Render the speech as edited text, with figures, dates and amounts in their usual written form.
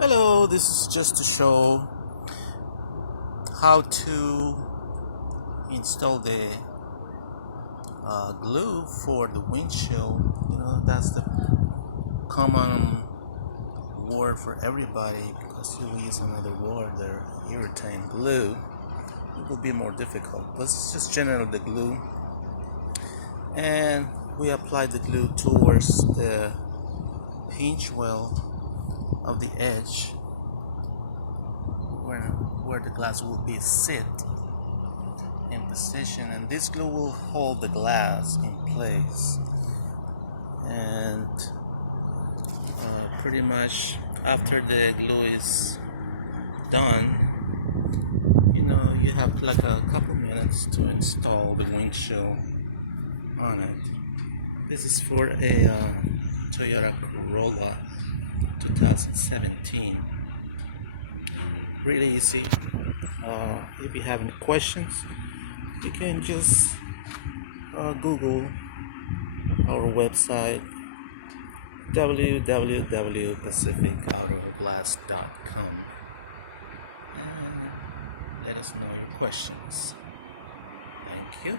Hello, this is just to show how to install the glue for the windshield. That's the common word for everybody, because if we use another word, the irritant glue, it will be more difficult. But it's just generally the glue, and we apply the glue towards the pinch well of the edge where the glass will be sit in position, and this glue will hold the glass in place. And pretty much after the glue is done, you have like a couple minutes to install the windshield on it. This is for a Toyota Corolla 2017. Really easy. If you have any questions, you can just Google our website www.pacificautoblast.com and let us know your questions. Thank you.